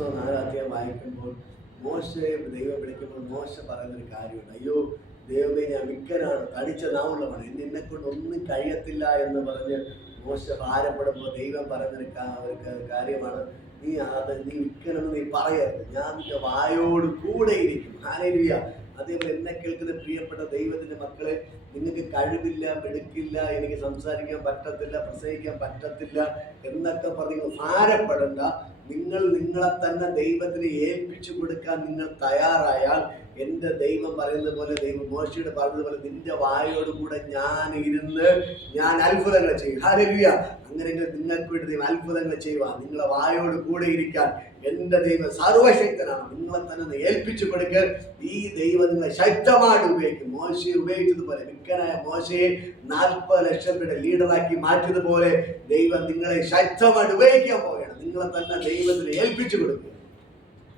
4 വായിക്കുമ്പോൾ മോശയെ ദൈവം വിളിക്കുമ്പോൾ മോശ പറയുന്നൊരു കാര്യമുണ്ട്. അയ്യോ ദൈവമേ, ഞാൻ വിക്കനാണ്, തടിച്ച നാവുള്ളവണ്, എന്നെ കൊണ്ട് ഒന്നും കഴിയത്തില്ല എന്ന് പറഞ്ഞ് മോശ ഭാരപ്പെടുമ്പോൾ ദൈവം പറയുന്നൊരു കാര്യമാണ്, നീ വിക്കനെന്ന് നീ പറയരുത്, ഞാൻ നിന്റെ വായോട് കൂടെ ഇരിക്കും. ഹല്ലേലൂയ. അതേപോലെ എന്നെ കേൾക്കുന്ന പ്രിയപ്പെട്ട ദൈവത്തിന്റെ മക്കളെ, നിങ്ങൾക്ക് കഴിവില്ല, മിടുക്കില്ല, എനിക്ക് സംസാരിക്കാൻ പറ്റത്തില്ല, പ്രസംഗിക്കാൻ പറ്റത്തില്ല എന്നൊക്കെ പറഞ്ഞ് ഭാരപ്പെടണ്ട. നിങ്ങളെ തന്നെ ദൈവത്തിന് ഏൽപ്പിച്ചു കൊടുക്കാൻ നിങ്ങൾ തയ്യാറായാൽ, എൻ്റെ ദൈവം പറയുന്നത് പോലെ, ദൈവം മോശയോട് പറഞ്ഞതുപോലെ, നിന്റെ വായോടുകൂടെ ഞാൻ ഇരുന്ന് ഞാൻ അത്ഭുതങ്ങൾ ചെയ്യും. ഹല്ലേലൂയ. അങ്ങനെയെങ്കിൽ നിങ്ങൾക്ക് വേണ്ടി ദൈവം അത്ഭുതങ്ങൾ ചെയ്യുവാൻ, നിങ്ങളെ വായോട് കൂടെ ഇരിക്കാൻ എൻ്റെ ദൈവം സർവശക്തനാണ്. നിങ്ങളെ തന്നെ ഏൽപ്പിച്ചു കൊടുക്കൽ. ഈ ദൈവം നിങ്ങളെ ശക്തമായിട്ട് ഉപയോഗിക്കും. മോശയെ ഉപയോഗിച്ചതുപോലെ, വിക്കനായ മോശയെ 40 ലക്ഷം പേരുടെ ലീഡറാക്കി മാറ്റിയതുപോലെ ദൈവം നിങ്ങളെ ശക്തമായിട്ട് ഉപയോഗിക്കാൻ പോവുകയാണ്. നിങ്ങളെ തന്നെ ദൈവത്തിന് ഏൽപ്പിച്ചു കൊടുക്കുക.